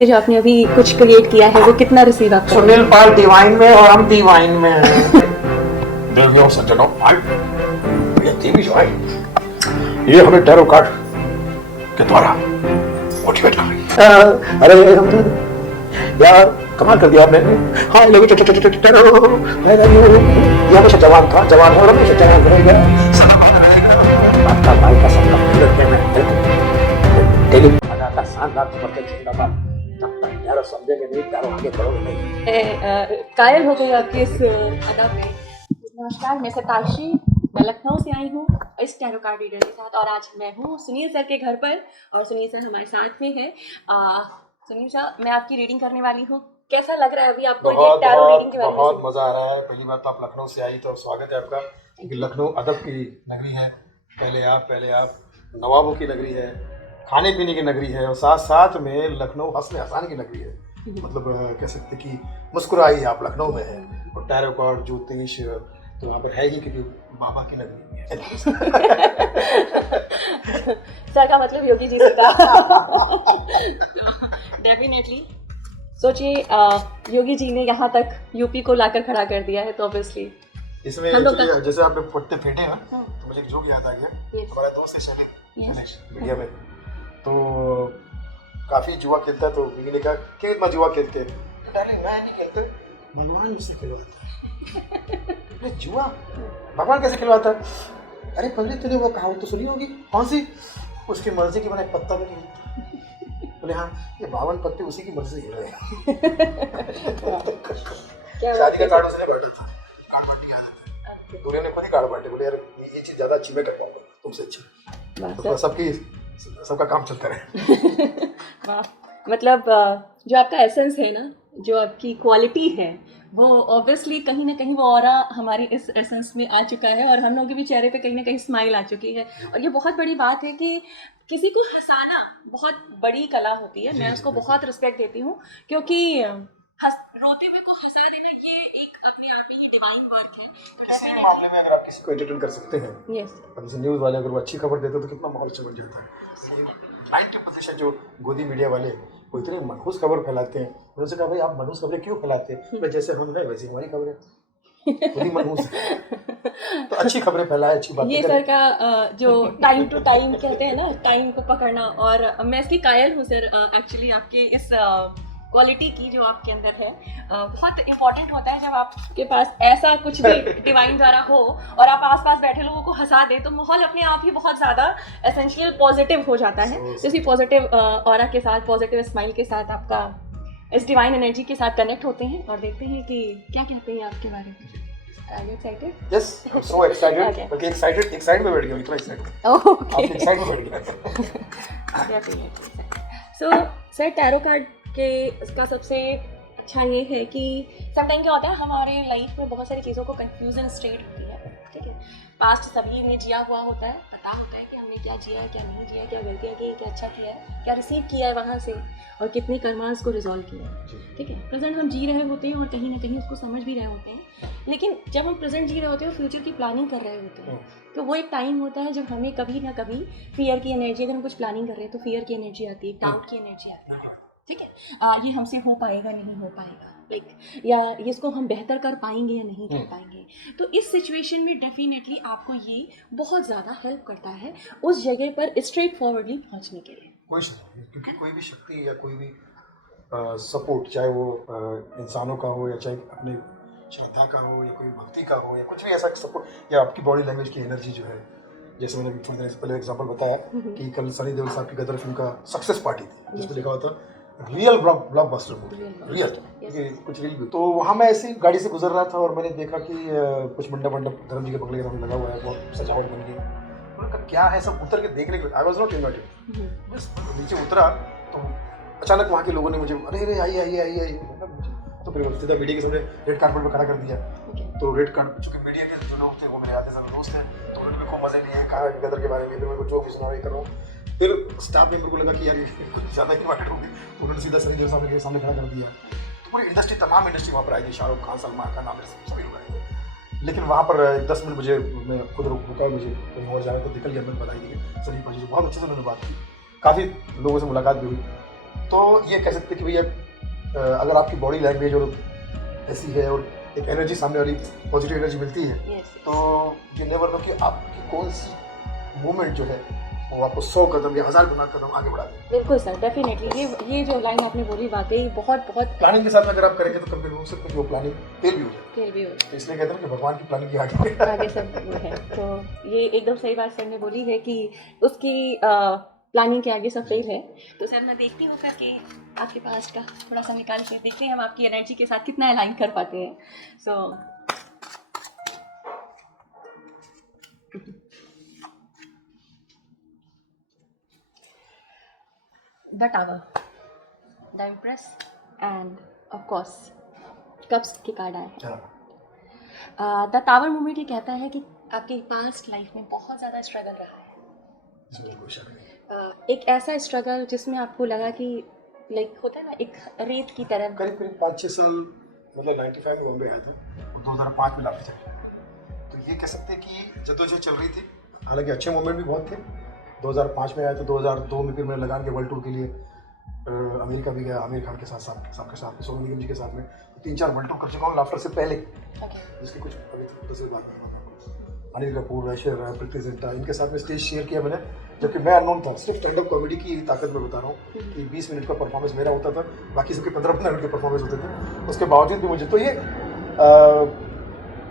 जो आपने अभी कुछ क्रिएट किया है वो कितना रिसीव आपका? सुनील पाल डिवाइन में और हम डिवाइन में हैं। देवियों सज्जनों, ये देवी जो है ये हमें टैरो कार्ड के द्वारा मोटिवेट कर रही है। अरे हम यार कमाल कर दिया आपने। हाँ लोग टैरो ये हमेशा जवान था, जवान है और हमेशा जवान रहेगा। आपका भाई का सपना पूरा करना है। डेली आधा का शानदार करके जिंदाबाद। यार समझेंगे नहीं, यार आगे बढ़ोगे नहीं। कायल हो गई आपकी इस अदा पे। नमस्कार, मैं सताशी, मैं लखनऊ से आई हूँ इस टैरो कार्ड रीडर के साथ, और आज मैं हूँ सुनील सर के घर पर और सुनील सर हमारे साथ में है। सुनील सर, मैं आपकी रीडिंग करने वाली हूँ। कैसा लग रहा है अभी आपको ये टैरो रीडिंग के बारे में? बहुत मजा आ रहा है। पहली बात तो आप लखनऊ से आई तो स्वागत है आपका, क्योंकि लखनऊ अदब की नगरी है। पहले आप नवाबों की नगरी है, खाने पीने की नगरी है, और साथ साथ में लखनऊ हंसने हंसाने की नगरी है। मतलब कह सकते कि मुस्कुराई आप लखनऊ में है। और टैरो कार्ड ज्योतिष तो वहाँ पर है ही, क्योंकि बाबा की नगरी है। सर का मतलब योगी जी से था। डेफिनेटली सोचिए, योगी जी ने यहाँ तक यूपी को लाकर खड़ा कर दिया है, तो ऑब्वियसली इसमें जैसे आपने पट्टे फेंटे ना, तो मुझे एक जोक याद आ गया। हमारा दोस्त है शैलेश मीडिया में, तो काफी जुआ खेलता है। तो बीवी ने कहा कि मैं जुआ खेलते हैं, तो डार्लिंग मैं नहीं खेलते, भगवान मुझसे खिलवाता है। जुआ भगवान कैसे खिलवाता है? अरे पहले तूने वो कहावत तो सुनी होगी, कौन सी? उसकी मर्जी की मैंने एक पत्ता भी नहीं हिलता। बोले हाँ, ये 52 पत्ते उसी की मर्जी से हिल रहे हैं। शादी का कार्ड उसने बांटा था, कार्ड बांट के आया था, दूल्हे ने खुद ही कार्ड बांटे। बोले यार ये चीज ज्यादा अच्छी मैं कर पाऊंगा तुमसे अच्छी, तो सबका काम चलता रहे। वाह, मतलब जो आपका एसेंस है ना, जो आपकी क्वालिटी है, वो ऑब्वियसली कहीं ना कहीं वो ऑरा हमारी इस एसेंस में आ चुका है, और हम लोगों के भी चेहरे पे कहीं ना कहीं स्माइल आ चुकी है। और ये बहुत बड़ी बात है कि किसी को हंसाना बहुत बड़ी कला होती है। मैं उसको बहुत रिस्पेक्ट देती हूँ, क्योंकि रोते हुए को हंसा देना ये एक अपने आप में ही डिवाइन वर्क है। तो किसी मामले में अगर आप किसी को एंटरटेन कर सकते हैं, जैसे न्यूज़ वाले अगर वो अच्छी खबर देते हैं तो कितना माहौल चमक जाता है। 90% जो गोदी मीडिया वाले वो इतनी मनहूस खबर फैलाते हैं। उन्होंने कहा भाई आप मनहूस खबरें क्यों फैलाते हैं? जैसे हम हैं वैसे हमारी खबरें खुद ही मनहूस है। तो अच्छी खबरें फैलाए, अच्छी बातें ये सर का जो टाइम टू टाइम कहते हैं ना, टाइम को पकड़ना, और मैं इसकी कायल हूँ सर। एक्चुअली आपकी इस क्वालिटी की जो आपके अंदर है बहुत इंपॉर्टेंट होता है। जब आपके पास ऐसा कुछ भी डिवाइन द्वारा हो और आप आसपास बैठे लोगों को हंसा दे, तो माहौल अपने आप ही बहुत ज़्यादा एसेंशियल पॉजिटिव हो जाता है। जैसे पॉजिटिव ऑरा के साथ, पॉजिटिव स्माइल के साथ आपका इस डिवाइन एनर्जी के साथ कनेक्ट होते हैं और देखते हैं कि क्या कहते हैं आपके बारे में। Are you excited? Yes, I'm so excited. Okay. बल्कि एक साइड में बैठ गया, इतना excited। Okay. आप एक साइड में बैठ गए। So, सर टैरो कार्ड के इसका सबसे अच्छा ये है कि समटाइम क्या होता है, हमारे लाइफ में बहुत सारी चीज़ों को कंफ्यूजन स्टेट होती है। ठीक है, पास्ट सभी ने जिया हुआ होता है, पता होता है कि हमने क्या जिया है, क्या नहीं जिया है, क्या गलतियाँ की, क्या अच्छा किया है, क्या रिसीव किया है वहाँ से, और कितने कर्मास को रिजॉल्व किया है। ठीक है, प्रेजेंट हम जी रहे होते हैं और कहीं ना कहीं उसको समझ भी रहे होते हैं। लेकिन जब हम प्रेजेंट जी रहे होते हैं, फ्यूचर की प्लानिंग कर रहे होते हैं, तो वो एक टाइम होता है जब हमें कभी ना कभी फियर की एनर्जी, अगर हम कुछ प्लानिंग कर रहे हैं तो फियर की एनर्जी आती है, डाउट की एनर्जी आती है। ठीक है, ये हमसे हो पाएगा नहीं हो पाएगा, या इसको हम बेहतर कर पाएंगे या नहीं कर पाएंगे। तो इस सिचुएशन में डेफिनेटली आपको ये बहुत ज़्यादा हेल्प करता है उस जगह पर स्ट्रेट फॉरवर्डली पहुंचने के लिए। क्योंकि कोई भी शक्ति या कोई भी सपोर्ट, चाहे वो इंसानों का हो या चाहे अपने श्रद्धा का हो या कोई भक्ति का हो या कुछ भी ऐसा सपोर्ट, या आपकी बॉडी लैंग्वेज की एनर्जी जो है, जैसे मैंने थोड़ी देर पहले एग्जांपल बताया कि कल सनी देओल साहब की गदर फिल्म का सक्सेस पार्टी थी, जिसमें लिखा होता रियल ब्लॉकबस्टर मूवी, रियल कुछ रियल। तो वहाँ मैं ऐसी गाड़ी से गुजर रहा था और मैंने देखा कि कुछ मंडप धर्म जी के बंगले के सामने लगा हुआ है, बहुत सजावट बन गई। मैंने कहा क्या है, सब उतर के देखने के लिए आई वाज नॉट इनवाइटेड। बस नीचे उतरा तो अचानक वहाँ के लोगों ने मुझे अरे आइए, तो फिर सीधा मीडिया के सामने रेड कारपेट में खड़ा कर दिया। तो रेड कार्पेट, चूँकि मीडिया के जो लोग थे वो मेरे आते सारे दोस्त हैं, तो उन्होंने भी खूब मजे लिए, कहा गदर के बारे में, फिर मेरे को जोक भी सुना रही कर रहा हूँ। फिर स्टाफ मेंबर को लगा कि यार ये कुछ ज़्यादा ही मार्केट होगी, तो उन्होंने सीधा सनी देओल साहब के सामने खड़ा कर दिया। तो पूरी इंडस्ट्री, तमाम इंडस्ट्री वहाँ पर आई थी, शाहरुख खान, सलमान खान, आमिर, सभी लोग आए थे। लेकिन वहाँ पर 10 मिनट मैं खुद रुका, मुझे कहीं और जाना तो निकल गया। मैंने बताई थी सनी भाई जी बहुत अच्छे से उन्होंने बात की, काफ़ी लोगों से मुलाकात भी हुई। तो ये कह सकते हैं कि भैया अगर आपकी बॉडी लैंग्वेज और ऐसी है और एक एनर्जी सामने वाली पॉजिटिव एनर्जी मिलती है, तो यू नेवर नो कि आपकी कौन सी मूवमेंट जो है वो आपको 100 कदम या 1000 गुना कदम आगे बढ़ा दे। बिल्कुल सर, डेफिनेटली ये जो लाइन आपने बोली वाकई बहुत प्लानिंग के साथ अगर आप करेंगे तो कभी हो सकता है कि वो प्लानिंग फेल भी हो जाए। तो इसलिए कहते हैं कि भगवान की प्लानिंग की आगे सब वो है। तो ये एकदम सही बात सर ने बोली है कि उसकी प्लानिंग के आगे सब फेल है। तो सर मैं देखती हूँ करके आपके पास का थोड़ा सा निकाल के देखते हैं हम आपकी एनर्जी के साथ कितना अलाइन कर पाते हैं। So the tower, the impress end of course cups के कार्ड आए हैं। द टावर मूवमेंट ये कहता है कि आपके पास्ट लाइफ में बहुत ज़्यादा स्ट्रगल रहा है। एक ऐसा स्ट्रगल जिसमें आपको लगा कि लाइक होता है ना एक रेत की तरह। करीब 5-6 साल मतलब 95 में बॉम्बे आया था और 2005 में लौटा था। तो ये कह सकते हैं कि जद्दोजहद चल रही थी, हालांकि अच्छे मोमेंट भी बहुत थे। 2005 में आया तो 2002 में फिर मैंने लगान के वर्ल्ड टूर के लिए अमेरिका भी गया, आमिर खान के साथ सोनू निगम जी के साथ में 3-4 वर्ल्ड टूर कर चुका हूँ लाफ्टर से पहले। जिसके कुछ अभी तक बात नहीं, अनिल कपूर, ऐश्वर्या राय, प्रीति जिंटा, इनके साथ में स्टेज शेयर किया मैंने, जबकि मैं अननोन था। सिर्फ स्टैंड अप कॉमेडी की ताकत में बता रहा हूँ कि 20 मिनट का परफॉर्मेंस मेरा होता था, बाकी सबके 15-15 मिनट के परफॉर्मेंस होते थे। उसके बावजूद भी मुझे तो ये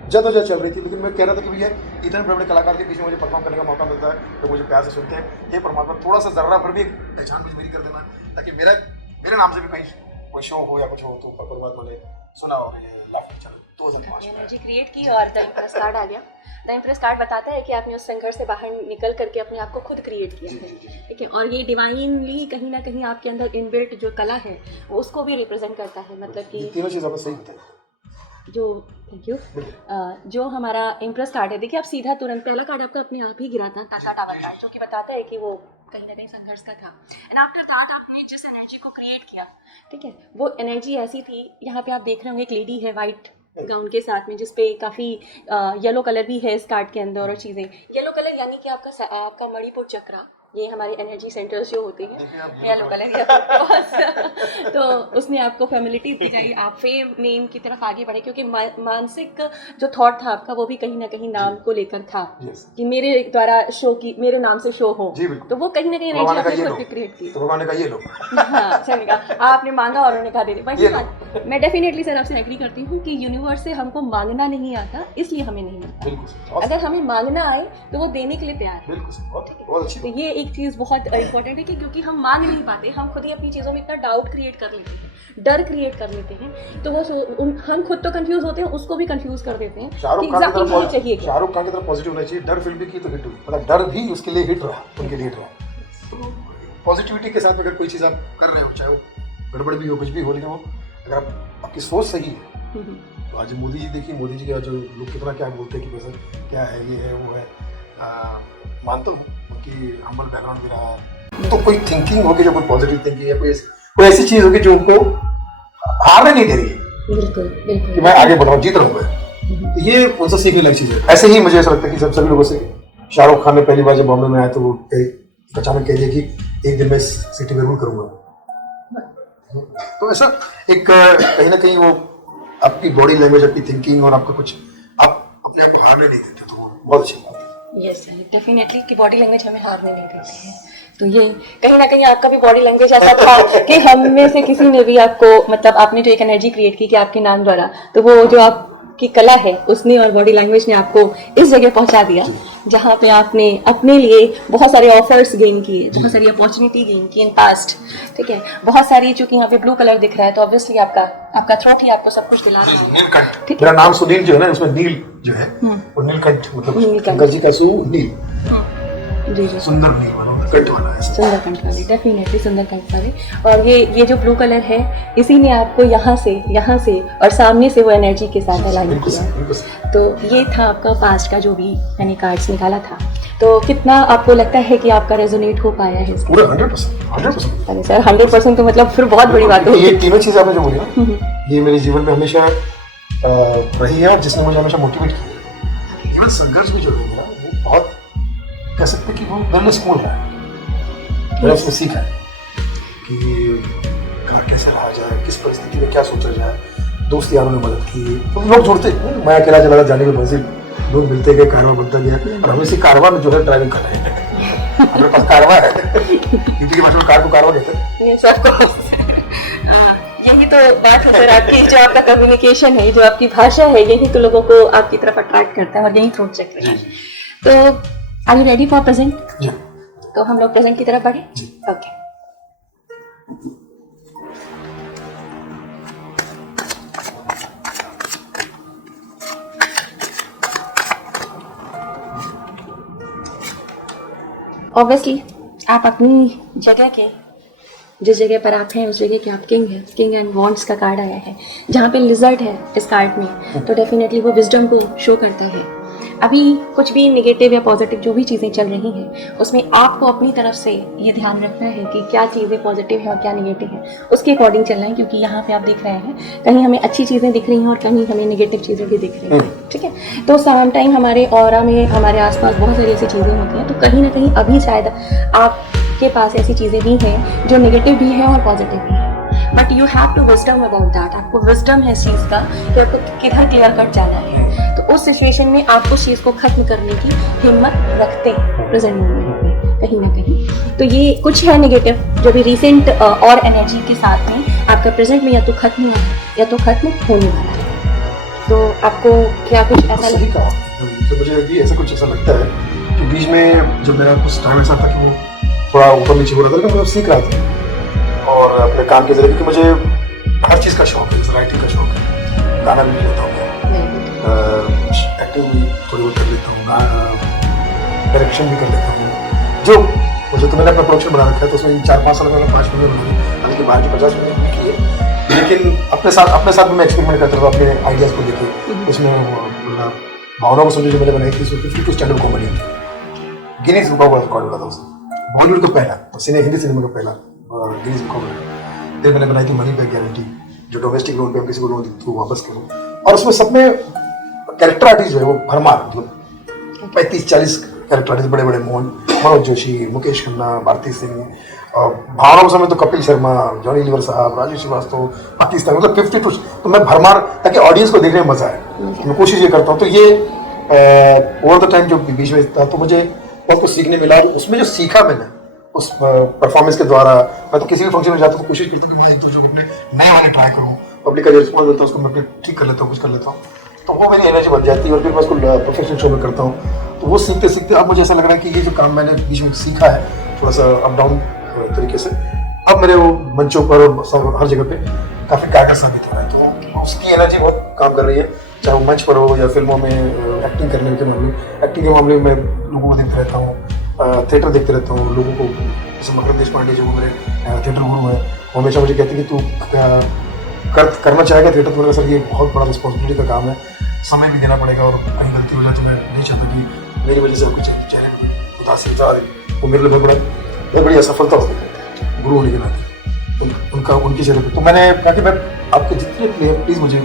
जद्दोजहद चल रही थी, लेकिन मैं कह रहा था कि भैया इतने बड़े बड़े कलाकार के बीच में मुझे परफॉर्म करने का मौका मिलता है, तो मुझे प्यार से सुनते हैं। ये परमात्मा थोड़ा सा जर्रा भर भी एक पहचान मुझे मेरी कर देना, ताकि मेरे नाम से भी कहीं कोई शो हो या कुछ हो तो परमात्मा ने सुना हो। लाफ्टर चैनल 2005 में एनर्जी क्रिएट की और द इम्प्रेस कार्ड आ गया। द इम्प्रेस कार्ड बताता है कि आपने उस संघर्ष से बाहर निकल करके अपने आप को खुद क्रिएट किया है, ठीक है। और ये डिवाइनली कहीं ना कहीं आपके अंदर इनबिल्ट जो कला है उसको भी रिप्रेजेंट करता है। मतलब कि तीनों चीज़ आपने सही बताई। जो थैंक यू जो हमारा इम्प्रेस कार्ड है, देखिए आप सीधा तुरंत पहला कार्ड आपका अपने आप ही गिरा था, टाटा टावर कार्ड, जो कि बताता है कि वो कहीं ना कहीं संघर्ष का था। एंड आफ्टर दैट आपने जिस एनर्जी को क्रिएट किया, ठीक है, वो एनर्जी ऐसी थी। यहाँ पे आप देख रहे होंगे एक लेडी है वाइट गाउन के साथ में, जिसपे काफ़ी येलो कलर भी है इस कार्ड के अंदर और चीज़ें। येलो कलर यानी कि आपका मणिपुर चक्रा, ये हमारे एनर्जी सेंटर्स जो होते हैं, येलो कलर या तो उसने आपको फैमिलिटी दिखाई, आप फेम नेम की तरफ आगे बढ़े, क्योंकि मानसिक जो थॉट था आपका वो भी कहीं ना कहीं नाम को लेकर था कि मेरे द्वारा शो की, मेरे नाम से शो हो, तो वो कहीं ना कहीं एनर्जी आपने खुद क्रिएट की। तो भगवान ने कहा ये लो, हाँ चलेगा, आपने मांगा और उन्होंने कहा दे दे। बट मैं डेफिनेटली सर आपसे एग्री करती हूँ कि यूनिवर्स से हमको मांगना नहीं आता, इसलिए हमें नहीं मिलता। अगर हमें मांगना आए तो वो देने के लिए तैयार है। तो ये एक चीज़ बहुत इंपॉर्टेंट है कि क्योंकि हम मांग नहीं पाते, हम खुद ही अपनी चीज़ों में इतना डाउट क्रिएट कर लेते हैं, डर क्रिएट कर लेते हैं, तो वो हम खुद तो कंफ्यूज होते हैं, उसको भी कंफ्यूज कर देते हैं। शाहरुख खान की तरफ पॉजिटिव होना चाहिए, डर फिल्म भी की तो हिट हुई, मतलब डर भी उसके लिए हिट रहा, उनके लिए हिट रहा। पॉजिटिविटी के साथ अगर कोई चीज़ आप कर रहे हो, चाहे वो गड़बड़ भी हो, कुछ भी हो, लेकिन वो अगर आपकी सोच सही है, तो आज मोदी जी देखिए, मोदी जी का जो लोग कितना क्या बोलते हैं कि वैसे क्या है, ये है, वो है, मानता हूँ उनकी हम्बल बैकग्राउंड भी रहा है। तो कोई थिंकिंग होगी, जो कोई पॉजिटिव थिंकिंग है, कोई ऐसी चीज़ होगी जो उनको हारने नहीं दे रही है। बिल्कुल कि मैं आगे बढ़ रहा हूँ, जीत रहा हूँ। तो ये उनसे सीखने लायक चीज़ है। ऐसे ही मुझे ऐसा लगता है कि सभी लोगों से, शाहरुख खान ने पहली बार जब बॉम्बे में आया तो वो अचानक कह दिया कि एक दिन मैं सिटी में रूल करूँगा। तो ऐसा एक कहीं ना कहीं वो आपकी बॉडी लैंग्वेज, आपकी थिंकिंग और आपका कुछ, आप अपने आप को हारने नहीं देते, तो वो बहुत अच्छी बात है। यस सर, डेफिनेटली कि बॉडी लैंग्वेज हमें हारने नहीं देती है। तो ये कहीं ना कहीं आपका भी बॉडी लैंग्वेज ऐसा था कि हम में से किसी ने भी आपको, मतलब आपने जो एक एनर्जी क्रिएट की कि आपके नाम द्वारा, तो वो जो आपकी कला है उसने और बॉडी लैंग्वेज ने आपको इस जगह पहुंचा दिया जहाँ पे आपने अपने लिए बहुत सारे ऑफर्स गेन किए, बहुत सारी अपॉर्चुनिटी गेन की इन पास्ट, ठीक है। बहुत सारी, चूंकि यहाँ पे ब्लू कलर दिख रहा है तो ऑब्वियसली आपका थ्रोट ही आपको सब कुछ दिला रहा है। नीलकंठ, मेरा नाम सुनील जो है ना, उसमें नील जो है वो नीलकंठ, मतलब शंकर जी का सु नील, जी जी, सुंदर नील वाला, कंठ वाला है, सुंदर कंठ वाले, डेफिनेटली सुंदर कंठ वाले। और ये जो ब्लू कलर है, इसी ने आपको यहाँ से और सामने से वो एनर्जी के साथ अलाइन किया। तो ये था आपका पास्ट का जो भी मैंने कार्ड्स निकाला था। तो कितना आपको लगता है कि आपका रेजोनेट हो पाया है? पूरा 100%। अरे सर 100% तो मतलब फिर बहुत बड़ी बात है। ये तीनों चीज़ आपने जो बोली ना, ये मेरे जीवन में हमेशा रही है और जिसने मुझे हमेशा मोटिवेट किया। इवन संघर्ष भी जो है मेरा, वो बहुत कह सकते कि वो वेलनेस स्कूल है। मैंने उसमें सीखा है कि कैसे रहा जाए, किस परिस्थिति में क्या सोचा जाए, दोस्त यारों ने मदद की, तो लोग जुड़ते। मैं अकेला चला जाने के वजह से लोग मिलते गए, कारवा बनता गया और हम इसी कारवा में जो है ड्राइविंग कर रहे हैं। हमारे पास कारवा है, यूपी के भाषा में कार को कारवा कहते हैं। ये सबको यही तो बात है सर, आपकी जो आपका कम्युनिकेशन है, जो आपकी भाषा है, यही तो लोगों को आपकी तरफ अट्रैक्ट करता है और यही थ्रोट चेक है। तो are you ready for present? जी। तो हम लोग प्रेजेंट की तरफ बढ़े। जी। ओके। ऑब्वियसली आप अपनी जगह के, जिस जगह पर आप हैं उस जगह के आप किंग हैं। किंग एंड वॉन्ड्स का कार्ड आया है, जहाँ पे लिजर्ड है इस कार्ड में, तो डेफिनेटली वो विजडम को शो करता है। अभी कुछ भी नेगेटिव या पॉजिटिव जो भी चीज़ें चल रही हैं, उसमें आपको अपनी तरफ से ये ध्यान रखना है कि क्या चीज़ें पॉजिटिव है और क्या नेगेटिव है, उसके अकॉर्डिंग चलना है। क्योंकि यहाँ पे आप देख रहे हैं कहीं हमें अच्छी चीज़ें दिख रही हैं और कहीं हमें नेगेटिव चीज़ें भी दिख रही हैं, ठीक है। तो सम टाइम हमारे ऑरा में, हमारे आसपास बहुत सारी ऐसी चीज़ें होती हैं, तो कहीं ना कहीं अभी शायद आपके पास ऐसी चीज़ें भी हैं जो नेगेटिव भी है और पॉजिटिव भी है। But you have to wisdom about that. आपको विजडम है इस चीज़ का कि आपको किधर क्लियर कट जाना है। तो उस सिचुएशन में आप उस चीज़ को खत्म करने की हिम्मत रखते हैं प्रेजेंट मोमेंट में कहीं ना कहीं। तो ये कुछ है नेगेटिव जो भी रिसेंट और एनर्जी के साथ में आपका प्रेजेंट में या तो खत्म हुआ है या तो खत्म होने वाला है। तो आपको क्या कुछ ऐसा सही कहा। तो मुझे भी ऐसा कुछ ऐसा लगता है कि बीच में जब मेरा कुछ टाइम ऐसा था कि वो थोड़ा ऊपर नीचे हो रहा था, मैं सीख रहा था और अपने काम के जरिए, क्योंकि मुझे हर चीज़ का शौक है, जैसे राइटिंग का शौक है, गाना भी लेता हूँ, एक्टिंग भी थोड़ी बहुत कर लेता हूँ, डायरेक्शन भी कर लेता हूँ। जो मुझे तो मैंने अपना प्रोडक्शन बना रखा है, तो उसमें 4-5 साल में 5 फिल्में बनाई, हालांकि बाहर की 50 फिल्में भी की है, लेकिन अपने साथ मैं एक्सपेरिमेंट करता था अपने आइडियाज़ को लेके। उसमें भावना को समझो जो मैंने बनाई थी, उसमें 52 स्टैंडर्ड कॉमेडी थी, गिनीज बुक ऑफ रिकॉर्ड हुआ था उसमें, बॉलीवुड का पहला, हिंदी सिनेमा का पहला गिनीज बुक ऑफ रिकॉर्ड। फिर मैंने बनाई थी मनी बैक गारंटी, जो डोमेस्टिक लोन पे हम किसी को लोन देते वापस करूँ, और उसमें सब में कैरेक्टर आर्टिस्ट जो है वो भरमार, मतलब 35-40 कैरेक्टर आर्टिस्ट, बड़े बड़े मनोज जोशी, मुकेश खन्ना, भारती सिंह, भावना उस समय तो कपिल शर्मा, जॉनी लीवर साहब, राजू श्रीवास्तव, पाकिस्तान, मतलब 52। तो मैं भरमार, ताकि ऑडियंस को देखने में मजा आए, मैं कोशिश ये करता हूँ। तो ये ओवर द टाइम जो बीच में था, तो मुझे बहुत कुछ सीखने मिला। उसमें जो सीखा मैंने उस परफॉर्मेंस के द्वारा, मैं तो किसी भी फंक्शन में जाता हूँ तो कोशिश करता हूँ कि मैं जो अपने नए वाले ट्राई करूँ, पब्लिक का जो रिस्पॉन्स मिलता है उसको मैं अपने ठीक कर लेता हूँ, कुछ कर लेता हूँ, तो वो मेरी एनर्जी बन जाती है और फिर मैं उसको प्रोफेशनल शो में करता हूँ। तो वो सीखते सीखते अब मुझे ऐसा लग रहा है कि ये जो काम मैंने बीच में सीखा है थोड़ा सा अप डाउन तरीके से, अब मेरे वो मंचों पर और हर जगह पे काफ़ी कारगर साबित हो रहा है। तो उसकी एनर्जी बहुत काम कर रही है, चाहे वो मंच पर हो या फिल्मों में एक्टिंग करने के मामले। एक्टिंग के मामले में मैं लोगों को देखते रहता हूँ, थिएटर देखते रहता हूँ लोगों को, जैसे मकर देशपांडे जो मेरे थिएटर गुरु हैं, वो हमेशा मुझे कहते हैं कि तू करना चाहेगा थिएटर, तो सर ये बहुत बड़ा रिस्पॉन्सिबिलिटी का काम है, समय भी देना पड़ेगा और कहीं गलती हो जाए तो मैं नहीं चाहता कि मेरी वजह से कुछ चेहरे में उदासीनता आ रही। वो मेरे लिए बहुत बड़ी असफलता होती है गुरु होने के नाते उनके चेहरे पर। तो मैंने कहा कि मैं आपके जितने प्लेयर प्लीज़ मुझे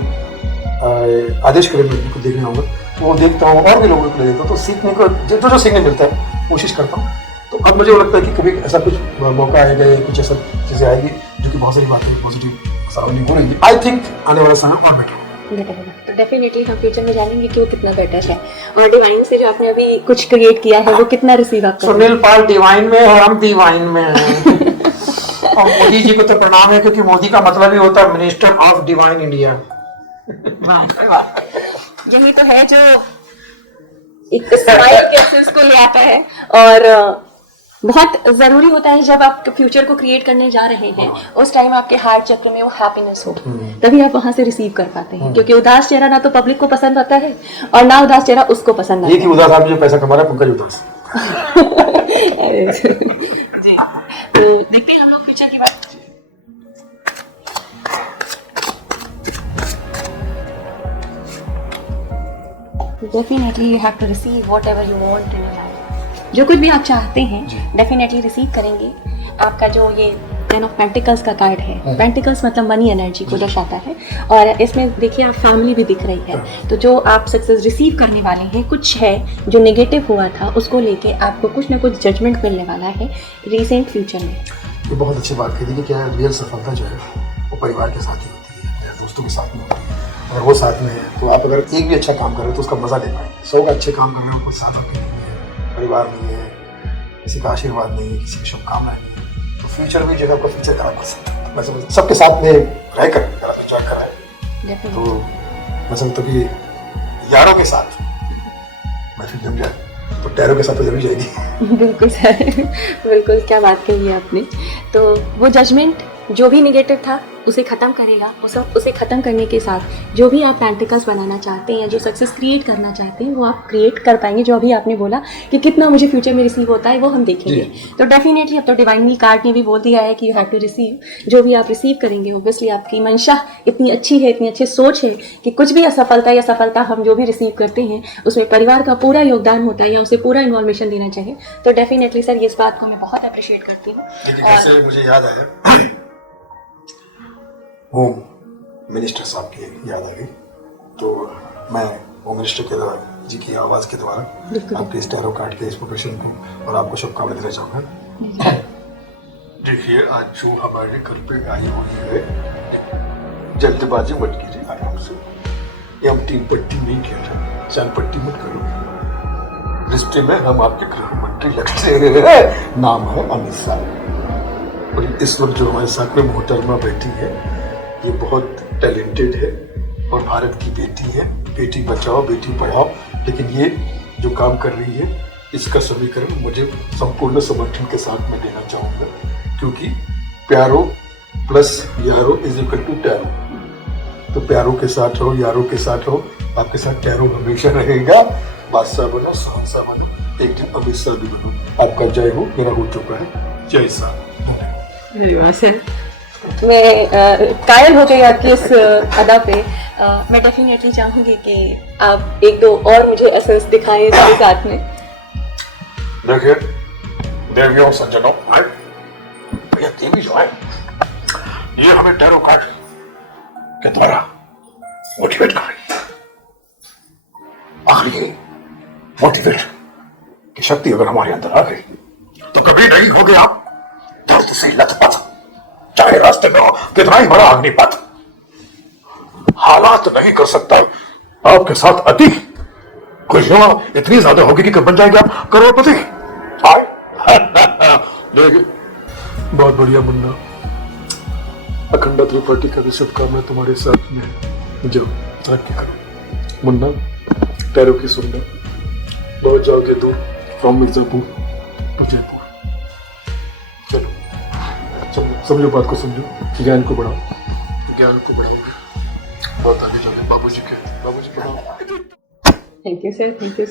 आदेश करें, मैं उनको देखने आऊँगा, तो वो देखता हूँ और भी लोगों को ले देता हूँ, तो सीखने को जो सीखने मिलता है कोशिश करता हूँ। तो अब मुझे लगता है कि कभी ऐसा कुछ मौका आएगा या कुछ ऐसा चीज़ें आएगी जो कि बहुत सारी बातें पॉजिटिव सामने बोलेंगी। आई थिंक आने वाला समय और बेटर होगा। तो डेफिनेटली हम फ्यूचर में जानेंगे कि वो कितना बेटर है, और डिवाइन से जो आपने अभी कुछ क्रिएट किया है वो कितना रिसीव आपका। सुनील पाल डिवाइन में और हम डिवाइन में हैं। और मोदी जी को तो प्रणाम है, क्योंकि मोदी का मतलब ही होता है मिनिस्टर ऑफ डिवाइन इंडिया। यही तो है जो एक स्माइल के एसेंस को ले आता है, और बहुत जरूरी होता है जब आप फ्यूचर को क्रिएट करने जा रहे हैं, उस टाइम आपके हार्ट चक्र में वो हैप्पीनेस हो, तभी आप वहां से रिसीव कर पाते हैं। क्योंकि उदास चेहरा ना तो पब्लिक को पसंद आता है और ना उदास चेहरा उसको पसंद आता है। उदास आप जो पैसा कमा रहा है पंकज उदास। जी, तो देखते हैं हम लोग फ्यूचर की बात। Definitely you have to receive whatever you want in your life. जो कुछ भी आप चाहते हैं डेफिनेटली रिसीव करेंगे। आपका जो ये 10 ऑफ पेंटिकल्स का कार्ड है, पेंटिकल्स मतलब मनी एनर्जी को दर्शाता है, और इसमें देखिए आप फैमिली भी दिख रही है। तो जो आप सक्सेस रिसीव करने वाले हैं, कुछ है जो नेगेटिव हुआ था उसको लेके आपको कुछ ना कुछ जजमेंट मिलने वाला है रिसेंट फ्यूचर में। ये बहुत अच्छी बात कही थी कि क्या रियल सफलता जो है परिवार के साथ ही होती है या दोस्तों के साथ में होती है। अगर वो साथ में है तो आप अगर एक भी अच्छा काम कर रहे हो तो उसका मजा ले पाएंगे। 100 का अच्छे काम कर रहे हो, कोई साथ आपके नहीं है, परिवार नहीं है, किसी का आशीर्वाद नहीं है, किसी की शुभकामनाएं नहीं है, तो फ्यूचर भी जो है आपका फ्यूचर खराब कर सकता है। मैं समझ सबके साथ में रहकर अगर आप एंजॉय कराए तो मैं समझता हूँ कि यारों के साथ मैं फिर जम जाए तो टैरो के साथ तो जरूर जाएगी। बिल्कुल सर, बिल्कुल क्या बात कही है आपने। तो वो जजमेंट जो भी निगेटिव था उसे ख़त्म करेगा, उसे ख़त्म करने के साथ जो भी आप पेंटिकल्स बनाना चाहते हैं या जो सक्सेस क्रिएट करना चाहते हैं वो आप क्रिएट कर पाएंगे। जो अभी आपने बोला कि कितना मुझे फ्यूचर में रिसीव होता है वो हम देखेंगे। तो डेफिनेटली अब तो डिवाइनली कार्ड ने भी बोल दिया है कि यू हैव टू रिसीव। जो भी आप रिसीव करेंगे ओब्वियसली आपकी मंशा इतनी अच्छी है, इतनी अच्छी सोच है कि कुछ भी असफलता या सफलता हम जो भी रिसीव करते हैं उसमें परिवार का पूरा योगदान होता है या उसे पूरा इन्वॉल्वेशन देना चाहिए। तो डेफिनेटली सर इस बात को मैं बहुत अप्रिशिएट करती हूँ। मुझे याद आया होम मिनिस्टर साहब की याद आ गई, तो मैं होम मिनिस्टर के द्वारा जी की आवाज़ के द्वारा आपके इस टैरो कार्ड के इस प्रोफेशन को और आपको शुभकामनाएं देना चाहूँगा। देखिए आज जो हमारे घर पे आई हुई है, जल्दबाजी मत कीजिए आराम से, ये हम 3 पट्टी नहीं किया था, 4 पट्टी मत करो। रिश्ते में हम आपके गृह मंत्री लगते हैं, नाम है अमित शाह। और इस वक्त जो हमारे साथ में मोहतरमा बैठी है ये बहुत टैलेंटेड है और भारत की बेटी है, बेटी बचाओ बेटी पढ़ाओ। लेकिन ये जो काम कर रही है इसका समीकरण मुझे संपूर्ण समर्थन के साथ में देना चाहूँगा, क्योंकि प्यारो प्लस यारो इज इक्वल टू टैरो। तो प्यारों के साथ रहो, यारों के साथ रहो, आपके साथ टैरो हमेशा रहेगा। बादशाह बनो, शहंशाह बनो, एक दिन अमित शाह भी बनो। आपका जय हो, मेरा हो चुका है। जय शाह। मैं कायल हो गई आपकी इस अदा पे। मैं डेफिनेटली चाहूँगी कि आप 1-2 और मुझे असर्स दिखाएं इसके साथ में। देखिए देवियों सज्जनों, ये देवी जो है ये हमें टैरो कार्ड के द्वारा मोटिवेट कर रही है। आखिर ये मोटिवेट की शक्ति अगर हमारे अंदर आ गई तो कभी नहीं होगे आप दर्द से लथपथ, चाहे रास्ते में हो कितना ही बड़ा अग्निपथ, हालात नहीं कर सकता आपके साथ अति। खुशियां इतनी ज्यादा होगी कि कब बन जाएंगे आप करोड़पति। देखिए बहुत बढ़िया मुन्ना, अखंडा त्रिपाठी का भी शुभकामना तुम्हारे साथ में है। जो तरक्की करो मुन्ना, टैरो की सुनना, बहुत जाओगे दूर फ्रॉम मिर्जापुर टू जयपुर। चलो समझो बात को, समझो, ज्ञान को बढ़ाओ, ज्ञान को बढ़ाओगे बहुत आगे जाओगे। बाबूजी पढ़ाओ। Thank you sir, thank you.